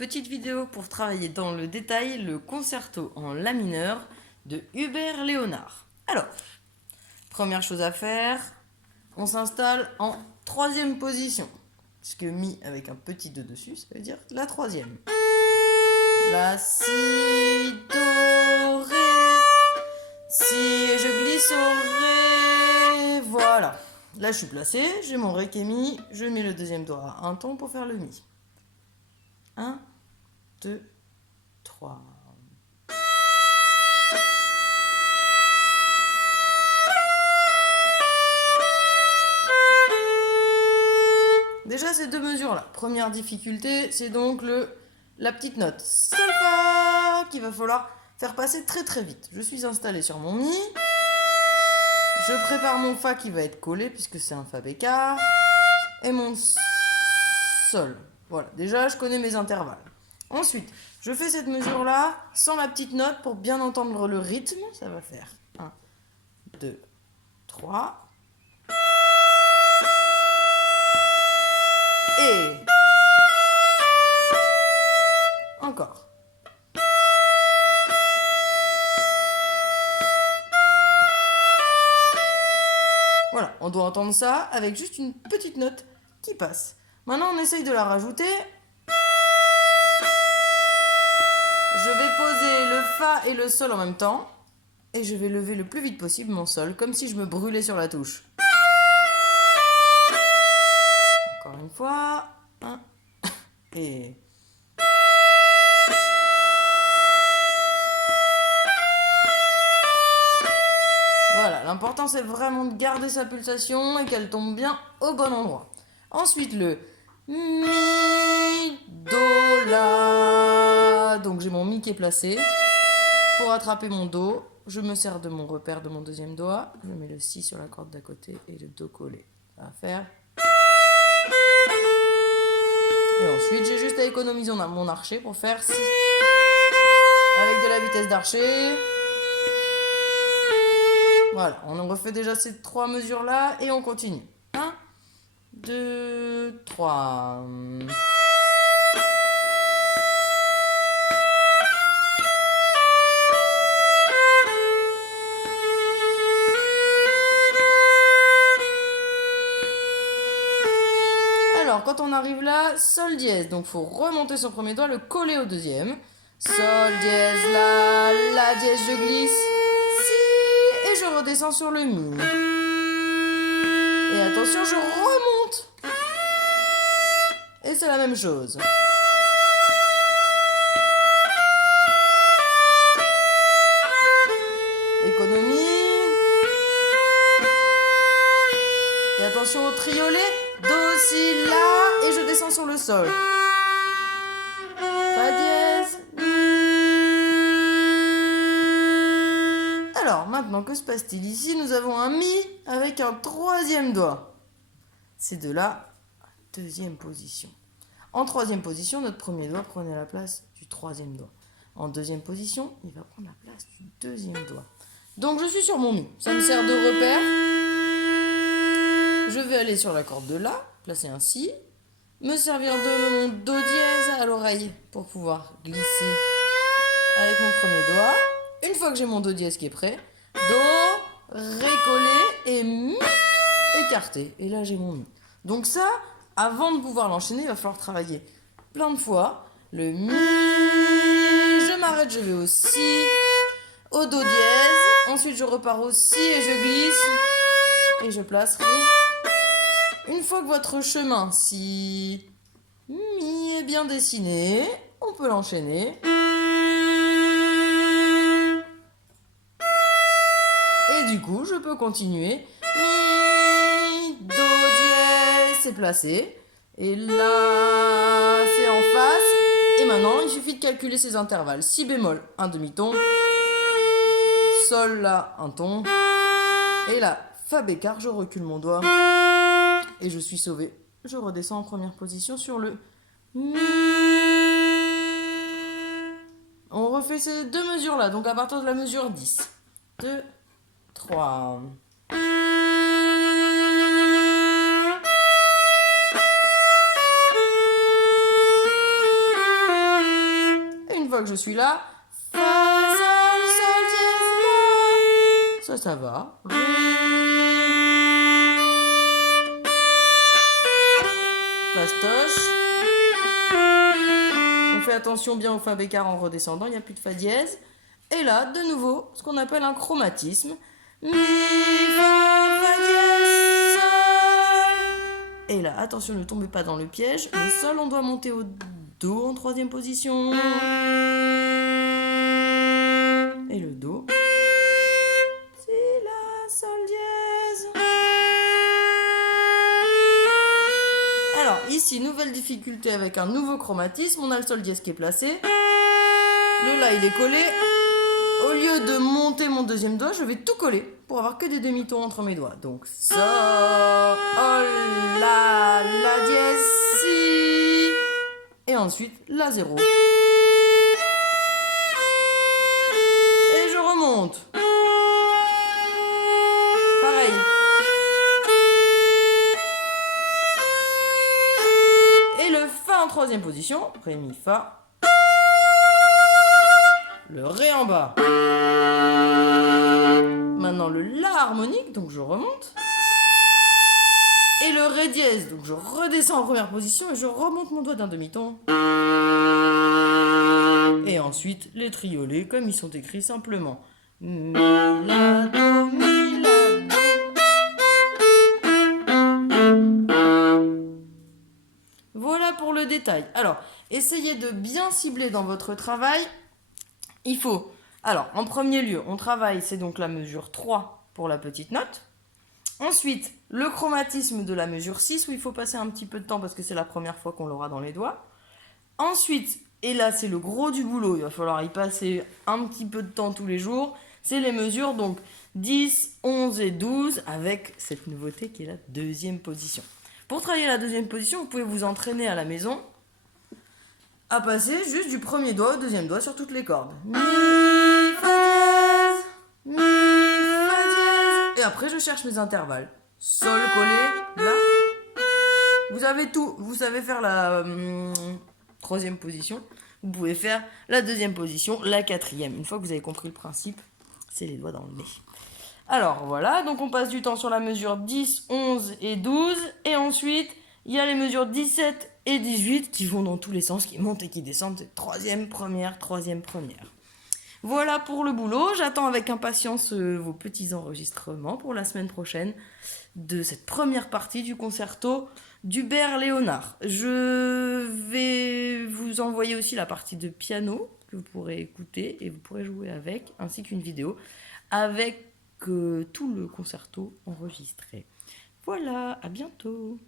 petite vidéo pour travailler dans le détail le concerto en la mineur de Hubert Léonard. Alors, première chose à faire, on s'installe en troisième position. Puisque mi avec un petit 2 dessus, ça veut dire la troisième. La, si, do, ré, si, et je glisse au ré, voilà. Là je suis placé, j'ai mon ré qui est mi, je mets le deuxième doigt à un ton pour faire le mi. 1, 2, 3. Déjà ces deux mesures-là. Première difficulté, c'est donc la petite note Sol Fa qu'il va falloir faire passer très très vite. Je suis installé sur mon Mi. Je prépare mon Fa qui va être collé puisque c'est un Fa bécard. Et mon Sol. Voilà, déjà je connais mes intervalles. Ensuite, je fais cette mesure-là sans la petite note pour bien entendre le rythme. Ça va faire 1, 2, 3. Et encore. Voilà, on doit entendre ça avec juste une petite note qui passe. Maintenant, on essaye de la rajouter. Je vais poser le Fa et le Sol en même temps. Et je vais lever le plus vite possible mon Sol, comme si je me brûlais sur la touche. Encore une fois. 1. Et... Voilà, l'important c'est vraiment de garder sa pulsation et qu'elle tombe bien au bon endroit. Ensuite le Mi, Do, La. Donc j'ai mon Mi qui est placé. Pour attraper mon Do, je me sers de mon repère de mon deuxième doigt. Je mets le Si sur la corde d'à côté et le Do collé. Ça va faire. Et ensuite j'ai juste à économiser mon archet pour faire Si. Avec de la vitesse d'archet. Voilà, on refait déjà ces trois mesures-là et on continue. 1, 2, 3. Alors, quand on arrive là, Sol dièse. Donc, il faut remonter sur le premier doigt, le coller au deuxième. Sol dièse, La dièse, je glisse. Si, et je redescends sur le Mi. Et attention, je remonte. Et c'est la même chose. Économie. Et attention au triolet. Do, Si, La. Et je descends sur le Sol. Fa dièse. Alors, maintenant, que se passe-t-il ici? Nous avons un Mi avec un troisième doigt. C'est de la deuxième position. En troisième position, notre premier doigt prenait la place du troisième doigt. En deuxième position, il va prendre la place du deuxième doigt. Donc, je suis sur mon Mi. Ça me sert de repère. Je vais aller sur la corde de La, placer un Si, me servir de mon Do dièse à l'oreille pour pouvoir glisser avec mon premier doigt. Une fois que j'ai mon Do dièse qui est prêt, Do, Ré collé et Mi écarté. Et là, j'ai mon Mi. Donc ça, avant de pouvoir l'enchaîner, il va falloir travailler plein de fois. Le Mi, je m'arrête, je vais au Si, au Do dièse. Ensuite, je repars au Si et je glisse. Et je place Ré. Une fois que votre chemin Si, Mi est bien dessiné, on peut l'enchaîner. Et du coup, je peux continuer. Mi, Do dièse, c'est placé. Et là, c'est en face. Et maintenant, il suffit de calculer ces intervalles. Si bémol, un demi-ton. Sol, La, un ton. Et là, Fa bécard, je recule mon doigt. Et je suis sauvé. Je redescends en première position sur le Mi. On refait ces deux mesures-là. Donc à partir de la mesure 10. 2, 3. fois que je suis là, fa, sol, sol, dièse, la. Ça va. Ré. Fastoche. On fait attention bien au fa bécart en redescendant, il n'y a plus de fa dièse. Et là, de nouveau, ce qu'on appelle un chromatisme. Mi, fa, fa dièse, sol. Et là, attention, ne tombez pas dans le piège. Le sol, on doit monter au do en troisième position. Et le do. Si, la, sol dièse. Alors, ici, nouvelle difficulté avec un nouveau chromatisme. On a le sol dièse qui est placé. Le la, il est collé. Au lieu de monter mon deuxième doigt, je vais tout coller pour avoir que des demi-tons entre mes doigts. Donc, sol, la dièse, si. Et ensuite, la 0. Et je remonte. Pareil. Et le fa en troisième position. Ré, mi, fa. Le ré en bas. Maintenant le la harmonique, donc je remonte. Et le ré dièse, donc je redescends en première position et je remonte mon doigt d'un demi-ton. Et ensuite les triolets comme ils sont écrits simplement. Mi, la, do, mi, la, do. Voilà pour le détail. Alors, essayez de bien cibler dans votre travail. Il faut, alors en premier lieu, on travaille, c'est donc la mesure 3 pour la petite note. Ensuite, le chromatisme de la mesure 6 où il faut passer un petit peu de temps parce que c'est la première fois qu'on l'aura dans les doigts. Ensuite, et là c'est le gros du boulot, il va falloir y passer un petit peu de temps tous les jours, c'est les mesures donc 10, 11 et 12 avec cette nouveauté qui est la deuxième position. Pour travailler la deuxième position, vous pouvez vous entraîner à la maison à passer juste du premier doigt au deuxième doigt sur toutes les cordes. Mi, fa dièse, mi, fa dièse. Et après, je cherche mes intervalles. Sol collé, la. Vous avez tout. Vous savez faire la troisième position. Vous pouvez faire la deuxième position, la quatrième. Une fois que vous avez compris le principe, c'est les doigts dans le nez. Alors voilà, donc on passe du temps sur la mesure 10, 11 et 12. Et ensuite, il y a les mesures 17 et 18 qui vont dans tous les sens, qui montent et qui descendent. C'est troisième, première, troisième, première. Voilà pour le boulot. J'attends avec impatience vos petits enregistrements pour la semaine prochaine de cette première partie du concerto d'Hubert Léonard. Je vais vous envoyer aussi la partie de piano que vous pourrez écouter et vous pourrez jouer avec, ainsi qu'une vidéo avec tout le concerto enregistré. Voilà, à bientôt.